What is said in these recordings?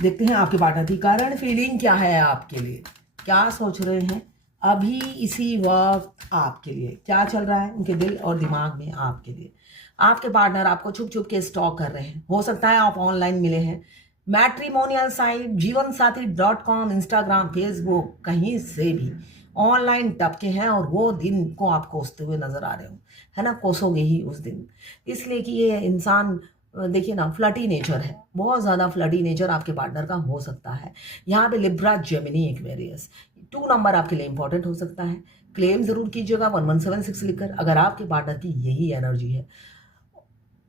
देखते हैं आपके पार्टनर की करंट फीलिंग क्या है आपके लिए, क्या सोच रहे हैं अभी इसी वक्त आपके लिए, क्या चल रहा है उनके दिल और दिमाग में आपके लिए। आपके पार्टनर आपको छुप छुप के स्टॉक कर रहे हैं, हो सकता है आप ऑनलाइन मिले हैं, मैट्रिमोनियल साइट जीवनसाथी.com, इंस्टाग्राम, फेसबुक, कहीं से भी ऑनलाइन टपके हैं और वो दिन को आप कोसते हुए नजर आ रहे हो, है ना, कोसोगे ही उस दिन। इसलिए कि ये इंसान देखिए ना, फ्लटी नेचर है, बहुत ज़्यादा फ्लटी नेचर आपके पार्टनर का हो सकता है। यहाँ पे लिब्रा, जेमिनी, एक्वेरियस 2 नंबर आपके लिए इंपॉर्टेंट हो सकता है। क्लेम जरूर कीजिएगा 1176 लिखकर अगर आपके पार्टनर की यही एनर्जी है।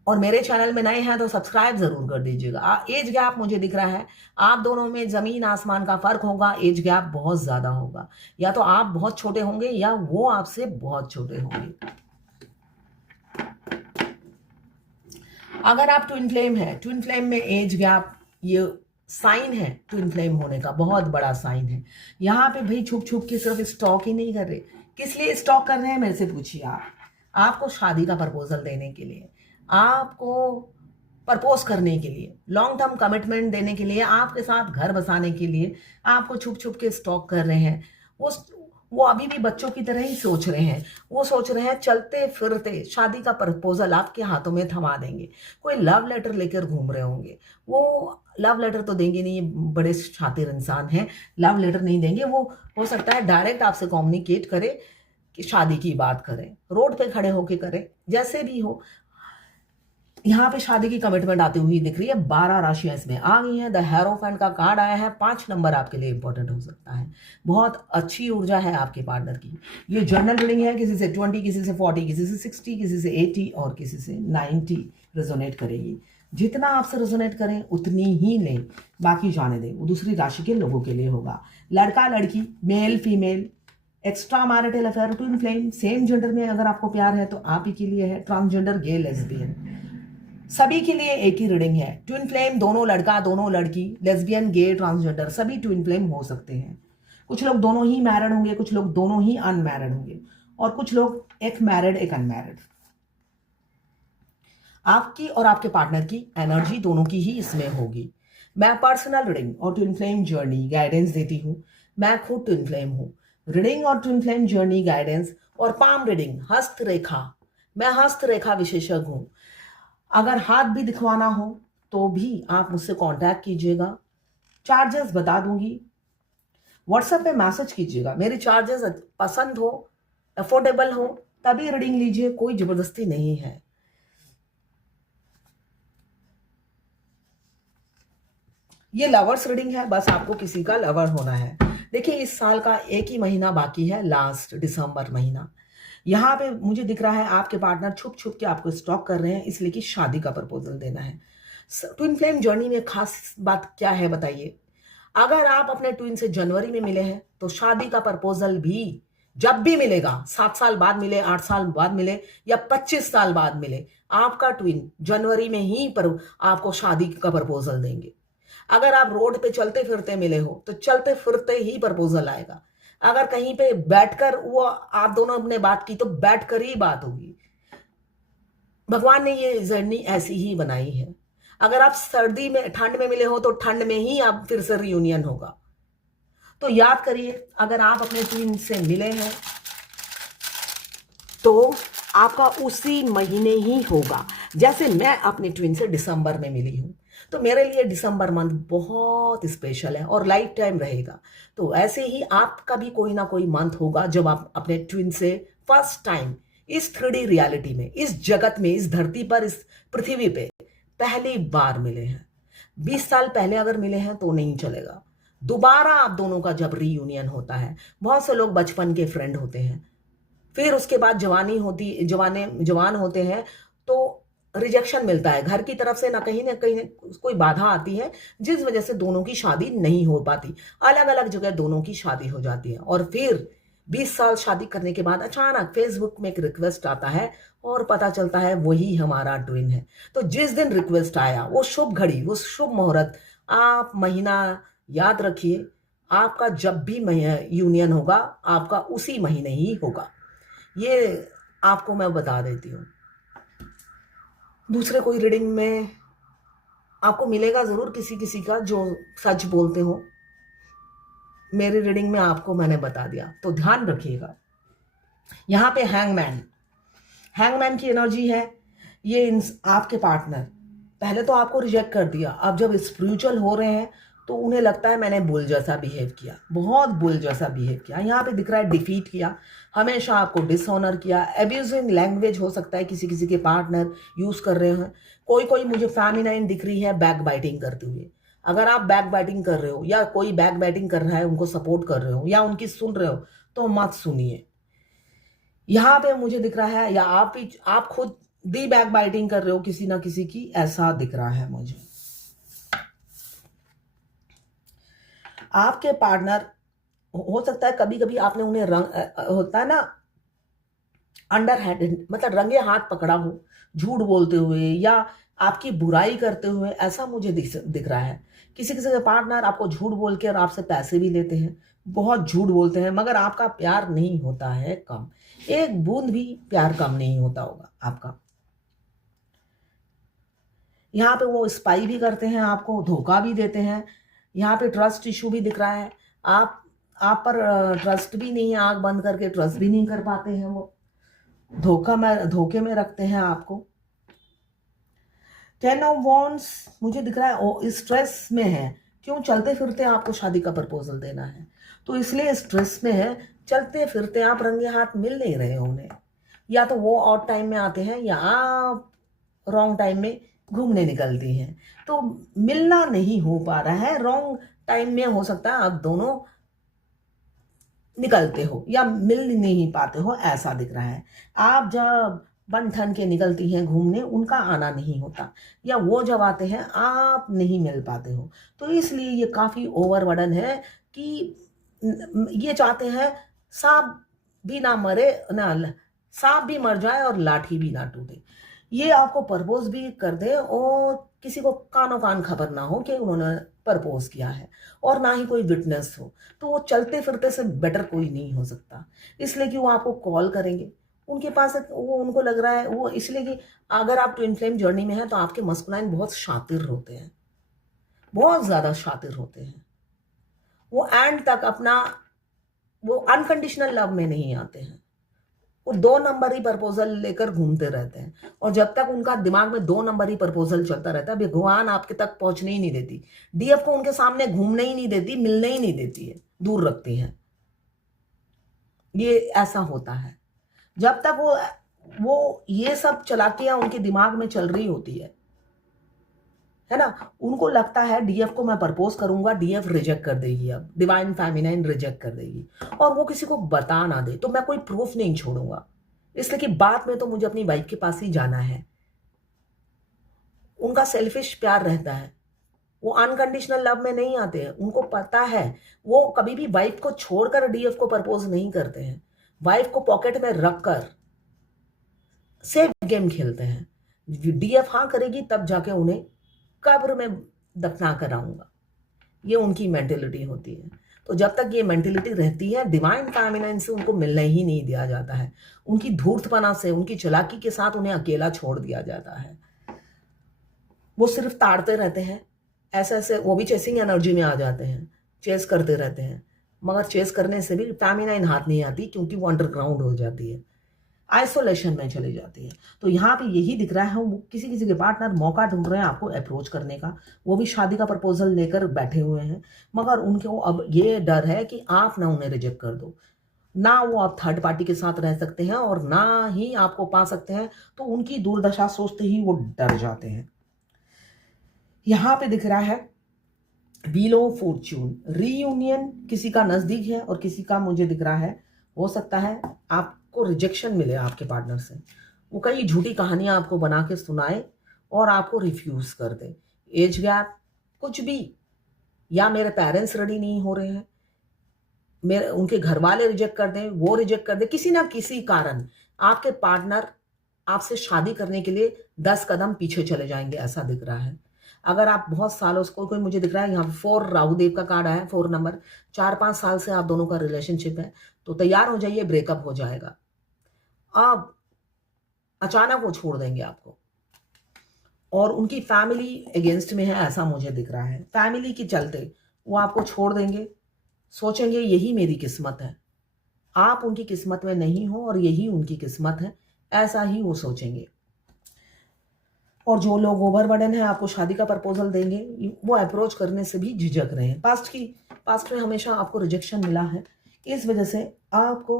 और मेरे चैनल में नए हैं तो सब्सक्राइब जरूर कर दीजिएगा। एज गैप मुझे दिख रहा है, आप दोनों में जमीन आसमान का फर्क होगा, एज गैप बहुत ज्यादा होगा, या तो आप बहुत छोटे होंगे या वो आपसे बहुत छोटे होंगे। अगर आप ट्विन फ्लेम है, ट्विन फ्लेम में एज गैप ये साइन है, ट्विन फ्लेम होने का बहुत बड़ा साइन है। यहाँ पे भाई छुप छुप के सिर्फ स्टॉक ही नहीं कर रहे, किस लिए स्टॉक कर रहे हैं मेरे से पूछिए आप। आपको शादी का प्रपोजल देने के लिए, आपको प्रपोज करने के लिए, लॉन्ग टर्म कमिटमेंट देने के लिए, आपके साथ घर बसाने के लिए आपको छुप छुप के स्टॉक कर रहे हैं। वो अभी भी बच्चों की तरह ही सोच रहे हैं, वो सोच रहे हैं चलते फिरते शादी का प्रपोजल आपके हाथों में थमा देंगे। कोई लव लेटर लेकर घूम रहे होंगे, वो लव लेटर तो देंगे नहीं, बड़े शातिर इंसान हैं, लव लेटर नहीं देंगे। वो हो सकता है डायरेक्ट आपसे कम्युनिकेट करे कि शादी की बात करें, रोड पे खड़े होके करें, जैसे भी हो। यहाँ पे शादी की कमिटमेंट आती हुई दिख रही है। 12 राशियां इसमें आ गई हैं। द हेरोफेंट का कार्ड आया है। 5 नंबर आपके लिए इंपॉर्टेंट हो सकता है। बहुत अच्छी ऊर्जा है आपके पार्टनर की। ये जर्नल रीडिंग है, किसी से 20, किसी से 40, किसी से 60, किसी से 80 और किसी से 90 रेजोनेट करेगी। जितना आपसे रेजोनेट करें उतनी ही लें, बाकी जाने दें, वो दूसरी राशि के लोगों के लिए होगा। लड़का लड़की, male female, extra marital affair, twin flame, same gender में अगर आपको प्यार है तो आप ही के लिए है। ट्रांसजेंडर, गे, लेस्बियन, सभी के लिए एक ही रीडिंग है। ट्विन फ्लेम, दोनों लड़का दोनों लड़की, लेस्बियन, गे, ट्रांसजेंडर, सभी ट्विन फ्लेम हो सकते हैं। कुछ लोग दोनों ही मैरिड होंगे, कुछ लोग दोनों ही अनमैरिड होंगे, और कुछ लोग एक मैरिड एक अनमैरिड। आपकी और आपके पार्टनर की एनर्जी दोनों की ही इसमें होगी। मैं पर्सनल रीडिंग और ट्विन फ्लेम जर्नी गाइडेंस देती हूँ। मैं खुद ट्विन फ्लेम हूँ। रीडिंग और ट्विन फ्लेम जर्नी गाइडेंस और पाम रीडिंग, हस्तरेखा, मैं हस्तरेखा विशेषज्ञ हूँ। अगर हाथ भी दिखवाना हो तो भी आप मुझसे कांटेक्ट कीजिएगा, चार्जेस बता दूंगी। व्हाट्सएप पे मैसेज कीजिएगा, मेरे चार्जेस पसंद हो, अफोर्डेबल हो तभी रीडिंग लीजिए, कोई जबरदस्ती नहीं है। ये लवर्स रीडिंग है, बस आपको किसी का लवर होना है। देखिए इस साल का एक ही महीना बाकी है, लास्ट दिसंबर महीना। यहाँ पे मुझे दिख रहा है आपके पार्टनर छुप छुप के आपको स्टॉक कर रहे हैं, इसलिए कि शादी का प्रपोजल देना है। ट्विन फ्लेम जर्नी में खास बात क्या है बताइए। अगर आप अपने ट्विन से जनवरी में मिले हैं तो शादी का प्रपोजल भी जब भी मिलेगा, 7 साल बाद मिले, 8 साल बाद मिले या 25 साल बाद मिले, आपका ट्विन जनवरी में ही पर आपको शादी का प्रपोजल देंगे। अगर आप रोड पे चलते फिरते मिले हो तो चलते फिरते ही प्रपोजल आएगा। अगर कहीं पे बैठकर वो आप दोनों ने बात की तो बैठकर ही बात होगी। भगवान ने ये जर्नी ऐसी ही बनाई है। अगर आप सर्दी में ठंड में मिले हो तो ठंड में ही आप फिर से रियूनियन होगा। तो याद करिए, अगर आप अपने ट्विन से मिले हैं तो आपका उसी महीने ही होगा। जैसे मैं अपने ट्विन से दिसंबर में मिली हूं तो मेरे लिए दिसंबर मंथ बहुत स्पेशल है और लाइफ टाइम रहेगा। तो ऐसे ही आपका भी कोई ना कोई मंथ होगा जब आप अपने ट्विन से फर्स्ट टाइम इस 3D रियलिटी में, इस जगत में, इस धरती पर, इस पृथ्वी पे पहली बार मिले हैं। 20 साल पहले अगर मिले हैं तो नहीं चलेगा। दोबारा आप दोनों का जब रीयूनियन होता है, बहुत से लोग बचपन के फ्रेंड होते हैं, फिर उसके बाद जवान होते हैं तो रिजेक्शन मिलता है घर की तरफ से, ना कहीं कोई बाधा आती है जिस वजह से दोनों की शादी नहीं हो पाती। अलग अलग जगह दोनों की शादी हो जाती है और फिर 20 साल शादी करने के बाद अचानक फेसबुक में एक रिक्वेस्ट आता है और पता चलता है वही हमारा ट्विन है। तो जिस दिन रिक्वेस्ट आया, वो शुभ घड़ी, वो शुभ मुहूर्त, आप महीना याद रखिए, आपका जब भी यूनियन होगा आपका उसी महीने ही होगा। ये आपको मैं बता देती हूँ। दूसरे कोई रीडिंग में आपको मिलेगा ज़रूर किसी किसी का जो सच बोलते हो। मेरी रीडिंग में आपको मैंने बता दिया, तो ध्यान रखिएगा। यहाँ पे हैंगमैन की एनर्जी है। ये आपके पार्टनर पहले तो आपको रिजेक्ट कर दिया, अब जब स्पिरिचुअल हो रहे हैं तो उन्हें लगता है मैंने बुल जैसा बिहेव किया, बहुत बुल जैसा बिहेव किया। यहाँ पे दिख रहा है डिफीट किया, हमेशा आपको डिसऑनर किया, एब्यूजिंग लैंग्वेज हो सकता है किसी किसी के पार्टनर यूज़ कर रहे हैं। कोई मुझे फेमिनाइन दिख रही है बैक बाइटिंग करते हुए। अगर आप बैक बाइटिंग कर रहे हो या कोई बैक बाइटिंग कर रहा है, उनको सपोर्ट कर रहे हो या उनकी सुन रहे हो, तो मत सुनिए। यहाँ पे मुझे दिख रहा है या आप खुद दी बैक बाइटिंग कर रहे हो किसी ना किसी की, ऐसा दिख रहा है मुझे। आपके पार्टनर हो सकता है कभी कभी आपने उन्हें होता है ना अंडर हैंड, मतलब रंगे हाथ पकड़ा हो, झूठ बोलते हुए या आपकी बुराई करते हुए, ऐसा मुझे दिख रहा है। किसी किसी के पार्टनर आपको झूठ बोल के और आपसे पैसे भी लेते हैं, बहुत झूठ बोलते हैं, मगर आपका प्यार नहीं होता है कम, एक बूंद भी प्यार कम नहीं होता होगा आपका। यहाँ पे वो स्पाई भी करते हैं, आपको धोखा भी देते हैं। यहाँ पे ट्रस्ट इशू भी दिख रहा है, आप पर ट्रस्ट भी नहीं है, आंख बंद करके ट्रस्ट भी नहीं कर पाते हैं, वो धोखे में रखते हैं आपको। 10 ऑफ वॉन्ड्स मुझे दिख रहा है स्ट्रेस में है। क्यों? चलते फिरते आपको शादी का प्रपोजल देना है, तो इसलिए स्ट्रेस में है। चलते फिरते आप रंगे हाथ मिल नहीं रहे हो उन्हें, या तो वो ऑड टाइम में आते हैं या आप रॉन्ग टाइम में घूमने निकलती हैं, तो मिलना नहीं हो पा रहा है। रॉन्ग टाइम में हो सकता है आप दोनों निकलते हो या मिल नहीं पाते हो, ऐसा दिख रहा है। आप जब बन ठन के निकलती हैं घूमने, उनका आना नहीं होता, या वो जब आते हैं आप नहीं मिल पाते हो, तो इसलिए ये काफ़ी ओवरबर्डन है कि ये चाहते हैं सांप भी ना मरे ना सांप भी मर जाए और लाठी भी ना टूटे। ये आपको प्रपोज भी कर दे और किसी को कानो कान खबर ना हो कि उन्होंने प्रपोज किया है, और ना ही कोई विटनेस हो, तो वो चलते फिरते से बेटर कोई नहीं हो सकता। इसलिए कि वो आपको कॉल करेंगे, उनके पास वो उनको लग रहा है वो, इसलिए कि अगर आप ट्विन फ्लेम जर्नी में हैं तो आपके मस्कुलाइन बहुत शातिर होते हैं, बहुत ज़्यादा शातिर होते हैं। वो एंड तक वो अनकंडीशनल लव में नहीं आते हैं, वो 2 नंबर ही प्रपोजल लेकर घूमते रहते हैं, और जब तक उनका दिमाग में 2 नंबर ही प्रपोजल चलता रहता है, भगवान आपके तक पहुंचने ही नहीं देती, डीएफ को उनके सामने घूमने ही नहीं देती, मिलने ही नहीं देती है, दूर रखती है। ये ऐसा होता है जब तक वो ये सब चालाकियां उनके दिमाग में चल रही होती है ना। उनको लगता है डीएफ को मैं प्रपोज करूंगा, डीएफ रिजेक्ट कर देगी, अब डिवाइन फेमिनाइन रिजेक्ट कर देगी, और वो किसी को बता ना दे, तो मैं कोई प्रूफ नहीं छोड़ूंगा, इसलिए कि बाद में तो मुझे अपनी वाइफ के पास ही जाना है। उनका सेल्फिश प्यार रहता है, वो अनकंडीशनल लव में नहीं आते हैं। उनको पता है वो कभी भी वाइफ को छोड़कर डीएफ को प्रपोज नहीं करते हैं, वाइफ को पॉकेट में रखकर सेफ गेम खेलते हैं। डीएफ हाँ करेगी तब जाके उन्हें कब्र में दफना कर आऊंगा, ये उनकी मेंटेलिटी होती है। तो जब तक ये मेंटेलिटी रहती है, डिवाइन फेमिनाइन से उनको मिलने ही नहीं दिया जाता है, उनकी धूर्तपना से, उनकी चालाकी के साथ उन्हें अकेला छोड़ दिया जाता है। वो सिर्फ ताड़ते रहते हैं, ऐसे वो भी चेसिंग एनर्जी में आ जाते हैं, चेस करते रहते हैं, मगर चेस करने से भी फेमिनाइन हाथ नहीं आती, क्योंकि वो अंडरग्राउंड हो जाती है, आइसोलेशन में चली जाती है। तो यहाँ पे यही दिख रहा है, वो किसी किसी के पार्टनर मौका ढूंढ रहे हैं आपको अप्रोच करने का, वो भी शादी का प्रपोजल लेकर बैठे हुए हैं, मगर उनको अब ये डर है कि आप ना उन्हें रिजेक्ट कर दो, ना वो आप थर्ड पार्टी के साथ रह सकते हैं और ना ही आपको पा सकते हैं, तो उनकी दुर्दशा सोचते ही वो डर जाते हैं। यहाँ पे दिख रहा है व्हील ऑफ फॉर्च्यून, रीयूनियन किसी का नजदीक है और किसी का मुझे दिख रहा है हो सकता है आपको रिजेक्शन मिले आपके पार्टनर से, वो कई झूठी कहानियां आपको बना के सुनाए और आपको रिफ्यूज कर दे, एज गैप कुछ भी, या मेरे पेरेंट्स रेडी नहीं हो रहे हैं, मेरे उनके घर वाले रिजेक्ट कर दें, वो रिजेक्ट कर दे, किसी ना किसी कारण आपके पार्टनर आपसे शादी करने के लिए 10 कदम पीछे चले जाएंगे, ऐसा दिख रहा है। अगर आप बहुत सालों से, कोई मुझे दिख रहा है यहाँ 4 राहु देव का कार्ड आया है, 4 नंबर, 4-5 साल से आप दोनों का रिलेशनशिप है, तो तैयार हो जाइए, ब्रेकअप हो जाएगा। अब अचानक वो छोड़ देंगे आपको, और उनकी फैमिली अगेंस्ट में है, ऐसा मुझे दिख रहा है। फैमिली के चलते वो आपको छोड़ देंगे, सोचेंगे यही मेरी किस्मत है। आप उनकी किस्मत में नहीं हो और यही उनकी किस्मत है, ऐसा ही वो सोचेंगे। और जो लोग ओवरबर्डन है आपको शादी का प्रपोजल देंगे, वो अप्रोच करने से भी झिझक रहे हैं। पास्ट में हमेशा आपको रिजेक्शन मिला है, इस वजह से आपको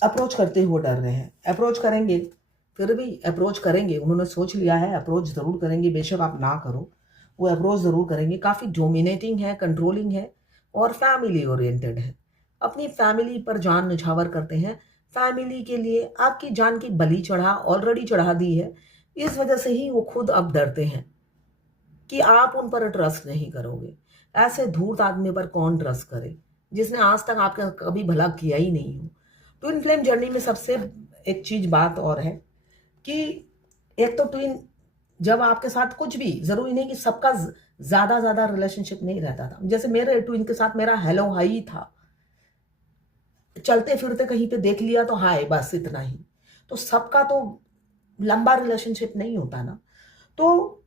अप्रोच करते हुए डर रहे हैं। अप्रोच करेंगे, फिर भी अप्रोच करेंगे, उन्होंने सोच लिया है अप्रोच ज़रूर करेंगे, बेशक आप ना करो, वो अप्रोच ज़रूर करेंगे। काफ़ी डोमिनेटिंग है, कंट्रोलिंग है और फैमिली ओरिएंटेड है। अपनी फैमिली पर जान निछावर करते हैं, फैमिली के लिए आपकी जान की बलि ऑलरेडी चढ़ा दी है। इस वजह से ही वो खुद अब डरते हैं कि आप उन पर ट्रस्ट नहीं करोगे। ऐसे धूर्त आदमी पर कौन ट्रस्ट करे, जिसने आज तक आपका कभी भला किया ही नहीं हो। ट्विन फ्लेम जर्नी में सबसे एक चीज बात और है कि एक तो ट्विन, जब आपके साथ कुछ भी, जरूरी नहीं कि सबका ज्यादा रिलेशनशिप नहीं रहता था। जैसे मेरे ट्विन के साथ मेरा हेलो हाई था, चलते फिरते कहीं पे देख लिया तो हाय, बस इतना ही। तो सबका तो लंबा रिलेशनशिप नहीं होता ना, तो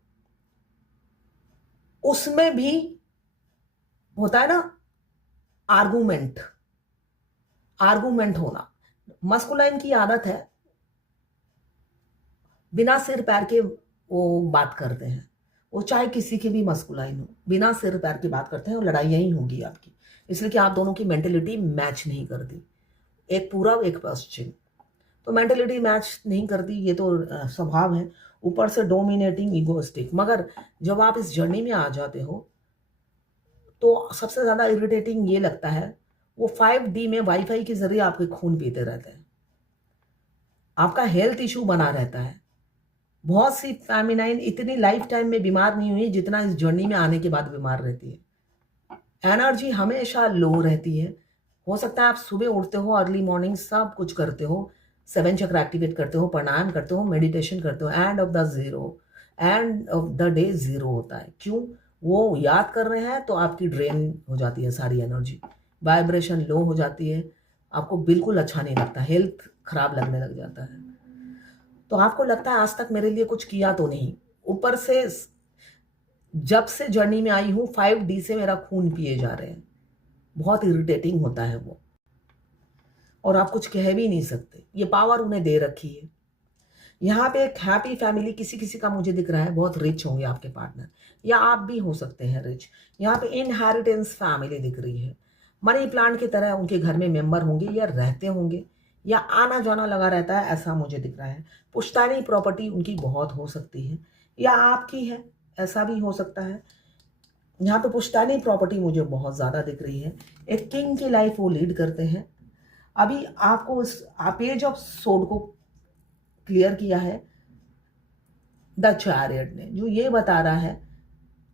उसमें भी होता है ना आर्गूमेंट होना। मस्कुलाइन की आदत है, बिना सिर पैर के वो बात करते हैं। वो चाहे किसी की भी मस्कुलाइन हो, बिना सिर पैर की बात करते हैं और लड़ाइयाँ ही होगी आपकी, इसलिए कि आप दोनों की मेंटेलिटी मैच नहीं करती, एक पूरब एक पश्चिम। तो मेंटेलिटी मैच नहीं करती, ये तो स्वभाव है। ऊपर से डोमिनेटिंग, ईगोइस्टिक। मगर जब आप इस जर्नी में आ जाते हो तो सबसे ज़्यादा इरिटेटिंग ये लगता है, वो 5D में वाईफाई के जरिए आपके खून पीते रहते हैं, आपका हेल्थ इशू बना रहता है। बहुत सी फेमिनाइन इतनी लाइफ टाइम में बीमार नहीं हुई जितना इस जर्नी में आने के बाद बीमार रहती है। एनर्जी हमेशा लो रहती है। हो सकता है आप सुबह उठते हो, अर्ली मॉर्निंग सब कुछ करते हो, 7 चक्र एक्टिवेट करते हो, प्राणायाम करते हो, मेडिटेशन करते हो, end of the day zero होता है। क्यों? वो याद कर रहे हैं तो आपकी ड्रेन हो जाती है सारी एनर्जी, वाइब्रेशन लो हो जाती है, आपको बिल्कुल अच्छा नहीं लगता, हेल्थ खराब लगने लग जाता है। तो आपको लगता है आज तक मेरे लिए कुछ किया तो नहीं। ऊपर से जब से जर्नी में आई हूँ 5D से मेरा खून पिए जा रहे हैं। बहुत इरिटेटिंग होता है वो, और आप कुछ कह भी नहीं सकते, ये पावर उन्हें दे रखी है। यहाँ पे एक हैप्पी फैमिली किसी किसी का मुझे दिख रहा है, बहुत रिच होंगे आपके पार्टनर, या आप भी हो सकते हैं रिच। यहाँ पे इनहेरिटेंस फैमिली दिख रही है, मनी प्लांट की तरह उनके घर में मेंबर होंगे या रहते होंगे या आना जाना लगा रहता है, ऐसा मुझे दिख रहा है। पुश्तैनी प्रॉपर्टी उनकी बहुत हो सकती है या आपकी है, ऐसा भी हो सकता है। यहाँ पे पुश्तैनी प्रॉपर्टी मुझे बहुत ज़्यादा दिख रही है। एक किंग की लाइफ वो लीड करते हैं। अभी आपको इस पेज ऑफ सोड को क्लियर किया है द चैरियट ने, जो ये बता रहा है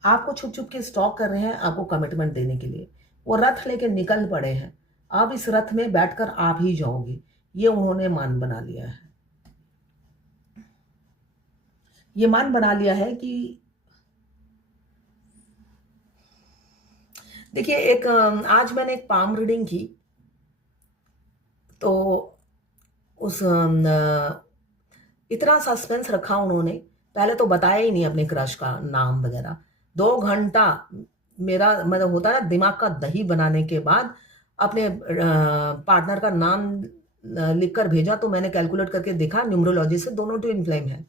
आपको छुप छुप के स्टॉक कर रहे हैं आपको कमिटमेंट देने के लिए। वो रथ लेके निकल पड़े हैं, अब इस रथ में बैठकर आप ही जाओगे, ये उन्होंने मन बना लिया है। ये मन बना लिया है कि देखिए, एक आज मैंने एक पाम रीडिंग की, तो उस इतना सस्पेंस रखा उन्होंने, पहले तो बताया ही नहीं अपने क्रश का नाम वगैरह। 2 घंटा मेरा मतलब होता है दिमाग का दही बनाने के बाद अपने पार्टनर का नाम लिखकर भेजा, तो मैंने कैलकुलेट करके देखा न्यूमरोलॉजी से दोनों ट्विन फ्लेम है।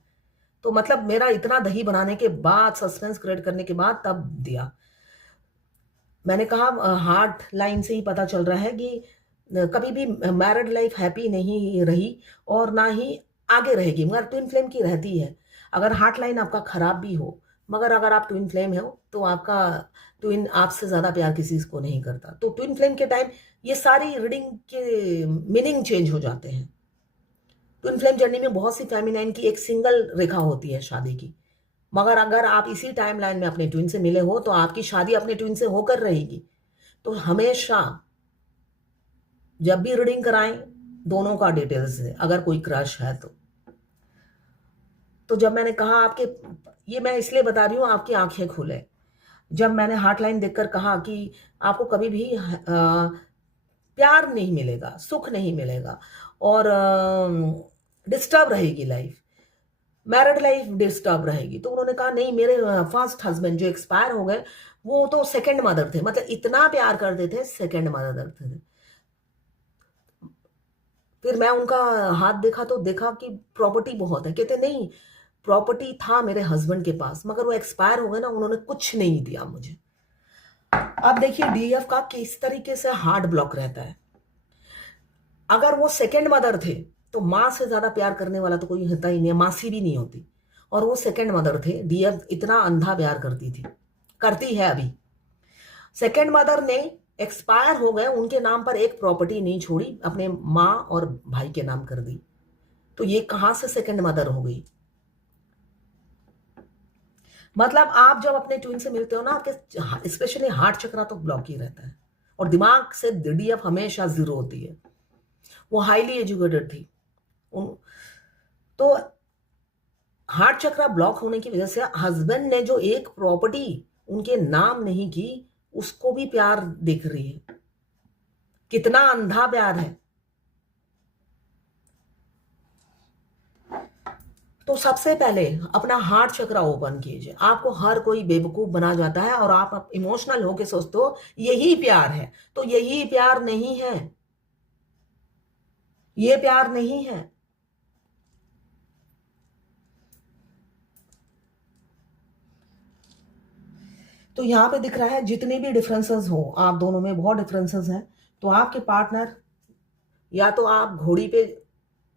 तो मतलब मेरा इतना दही बनाने के बाद, सस्पेंस क्रिएट करने के बाद तब दिया। मैंने कहा हार्ट लाइन से ही पता चल रहा है कि कभी भी मैरिड लाइफ हैप्पी नहीं रही और ना ही आगे रहेगी, मगर ट्विन फ्लेम की रहती है। अगर हार्ट लाइन आपका खराब भी हो, मगर अगर आप ट्विन फ्लेम हो तो आपका ट्विन आपसे ज़्यादा प्यार किसी को नहीं करता। तो ट्विन फ्लेम के टाइम ये सारी रीडिंग के मीनिंग चेंज हो जाते हैं। ट्विन फ्लेम जर्नी में बहुत सी फेमिनाइन की एक सिंगल रेखा होती है शादी की, मगर अगर आप इसी टाइमलाइन में अपने ट्विन से मिले हो तो आपकी शादी अपने ट्विन से होकर रहेगी। तो हमेशा जब भी रीडिंग कराएं दोनों का डिटेल्स है, अगर कोई क्रश है तो जब मैंने कहा आपके, ये मैं इसलिए बता रही हूँ आपकी आंखें खुले, जब मैंने हार्ट लाइन देखकर कहा कि आपको कभी भी प्यार नहीं मिलेगा, सुख नहीं मिलेगा और डिस्टर्ब रहेगी लाइफ, मैरिड लाइफ डिस्टर्ब रहेगी। तो उन्होंने कहा नहीं, मेरे फर्स्ट हस्बैंड जो एक्सपायर हो गए वो तो सेकंड मदर थे, मतलब इतना प्यार करते थे, सेकंड मदर थे। फिर मैं उनका हाथ देखा तो देखा कि प्रॉपर्टी बहुत है। कहते नहीं, प्रॉपर्टी था मेरे हस्बैंड के पास, मगर वो एक्सपायर हो गए ना, उन्होंने कुछ नहीं दिया मुझे। अब देखिए डीएफ का किस तरीके से हार्ट ब्लॉक रहता है। अगर वो सेकंड मदर थे तो माँ से ज्यादा प्यार करने वाला तो कोई होता ही नहीं, मासी भी नहीं होती। और वो सेकंड मदर थे, डीएफ इतना अंधा प्यार करती थी, करती है अभी। सेकंड मदर ने एक्सपायर हो गए, उनके नाम पर एक प्रॉपर्टी नहीं छोड़ी, अपने माँ और भाई के नाम कर दी। तो ये कहां से सेकंड मदर हो गई? मतलब आप जब अपने ट्विन से मिलते हो ना, आपके स्पेशली हार्ट चक्रा तो ब्लॉक ही रहता है, और दिमाग से डीएफ हमेशा जीरो होती है। वो हाईली एजुकेटेड थी तो हार्ट चक्रा ब्लॉक होने की वजह से हस्बैंड ने जो एक प्रॉपर्टी उनके नाम नहीं की, उसको भी प्यार दिख रही है। कितना अंधा प्यार है। तो सबसे पहले अपना हार्ट चक्रा ओपन कीजिए। आपको हर कोई बेवकूफ बना जाता है और आप इमोशनल होके सोचते हो यही प्यार है, तो यही प्यार नहीं है, ये प्यार नहीं है। तो यहां पे दिख रहा है जितने भी डिफरेंसेस हो आप दोनों में, बहुत डिफरेंसेस हैं। तो आपके पार्टनर, या तो आप घोड़ी पे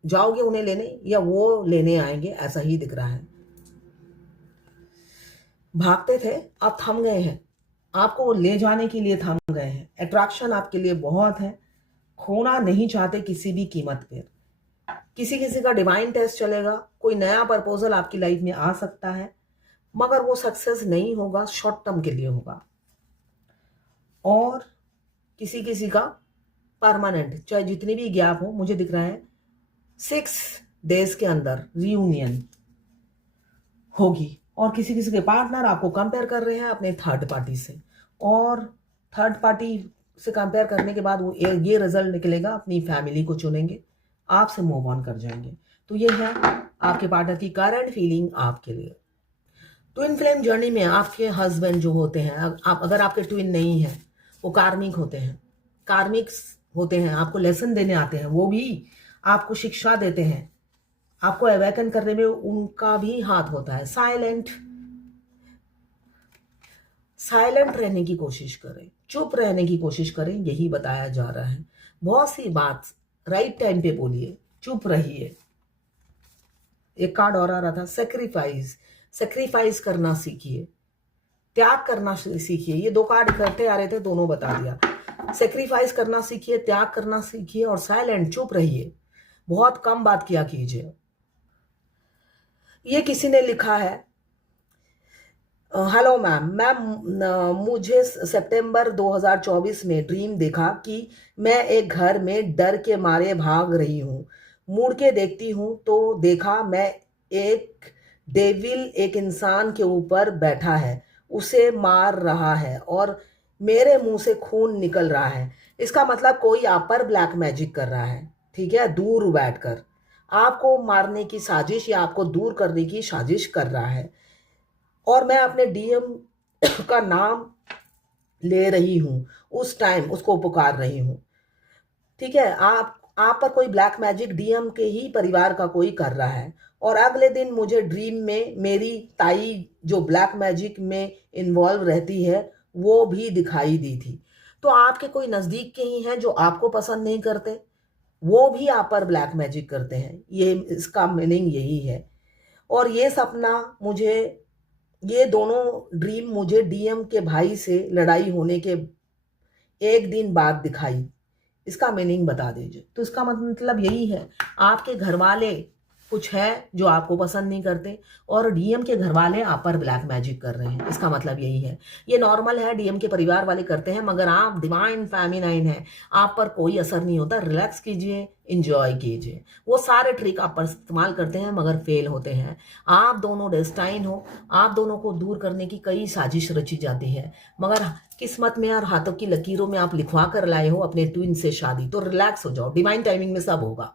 जाओगे उन्हें लेने, या वो लेने आएंगे, ऐसा ही दिख रहा है। भागते थे, अब थम गए हैं, आपको वो ले जाने के लिए थम गए हैं। अट्रैक्शन आपके लिए बहुत है, खोना नहीं चाहते किसी भी कीमत पर। किसी किसी का डिवाइन टेस्ट चलेगा, कोई नया प्रपोजल आपकी लाइफ में आ सकता है, मगर वो सक्सेस नहीं होगा, शॉर्ट टर्म के लिए होगा। और किसी किसी का परमानेंट, चाहे जितनी भी गैप हो, मुझे दिख रहा है 6 डेज के अंदर रियूनियन होगी। और किसी किसी के पार्टनर आपको कंपेयर कर रहे हैं अपने थर्ड पार्टी से, और थर्ड पार्टी से कंपेयर करने के बाद वो ये रिजल्ट निकलेगा, अपनी फैमिली को चुनेंगे, आपसे मूव ऑन कर जाएंगे। तो ये है आपके पार्टनर की करंट फीलिंग आपके लिए। ट्विन फ्लेम जर्नी में आपके हस्बैंड जो होते हैं, आप अगर आपके ट्विन नहीं है, वो कार्मिक होते हैं, कार्मिक्स होते हैं, आपको लेसन देने आते हैं, वो भी आपको शिक्षा देते हैं, आपको अवेकन करने में उनका भी हाथ होता है। साइलेंट रहने की कोशिश करें, चुप रहने की कोशिश करें, यही बताया जा रहा है। बहुत सी बात राइट टाइम पे बोलिए, चुप रहिए। एक कार्ड और आ रहा था, सेक्रीफाइस करना सीखिए, त्याग करना सीखिए। ये 2 कार्ड इकट्ठे आ रहे थे, दोनों बता दिया। सेक्रीफाइस करना सीखिए, त्याग करना सीखिए, और साइलेंट, चुप रहिए, बहुत कम बात किया कीजिए। ये किसी ने लिखा है, हेलो मैम, मुझे सितंबर 2024 में ड्रीम देखा कि मैं एक घर में डर के मारे भाग रही हूँ। मुड़ के देखती हूँ तो देखा मैं एक डेविल एक इंसान के ऊपर बैठा है, उसे मार रहा है और मेरे मुंह से खून निकल रहा है। इसका मतलब कोई आप पर ब्लैक मैजिक कर रहा है, ठीक है, दूर बैठकर आपको मारने की साजिश या आपको दूर करने की साजिश कर रहा है। और मैं अपने डीएम का नाम ले रही हूँ, उस टाइम उसको पुकार रही हूँ, ठीक है। आप पर कोई ब्लैक मैजिक डीएम के ही परिवार का कोई कर रहा है। और अगले दिन मुझे ड्रीम में मेरी ताई जो ब्लैक मैजिक में इन्वॉल्व रहती है वो भी दिखाई दी थी। तो आपके कोई नज़दीक के ही हैं जो आपको पसंद नहीं करते, वो भी आप पर ब्लैक मैजिक करते हैं, ये इसका मीनिंग यही है। और ये सपना मुझे, ये दोनों ड्रीम मुझे डीएम के भाई से लड़ाई होने के एक दिन बाद दिखाई। इसका मीनिंग बता दीजिए। तो इसका मतलब यही है, आपके घर वाले कुछ है जो आपको पसंद नहीं करते, और डीएम के घर वाले आप पर ब्लैक मैजिक कर रहे हैं। इसका मतलब यही है। ये नॉर्मल है, डीएम के परिवार वाले करते हैं, मगर आप डिवाइन फेमिनाइन है, आप पर कोई असर नहीं होता। रिलैक्स कीजिए, इंजॉय कीजिए। वो सारे ट्रिक आप पर इस्तेमाल करते हैं मगर फेल होते हैं। आप दोनों डेस्टाइन हो, आप दोनों को दूर करने की कई साजिश रची जाती है, मगर किस्मत में और हाथों की लकीरों में आप लिखवा कर लाए हो अपने ट्विन से शादी। तो रिलैक्स हो जाओ, डिवाइन टाइमिंग में सब होगा।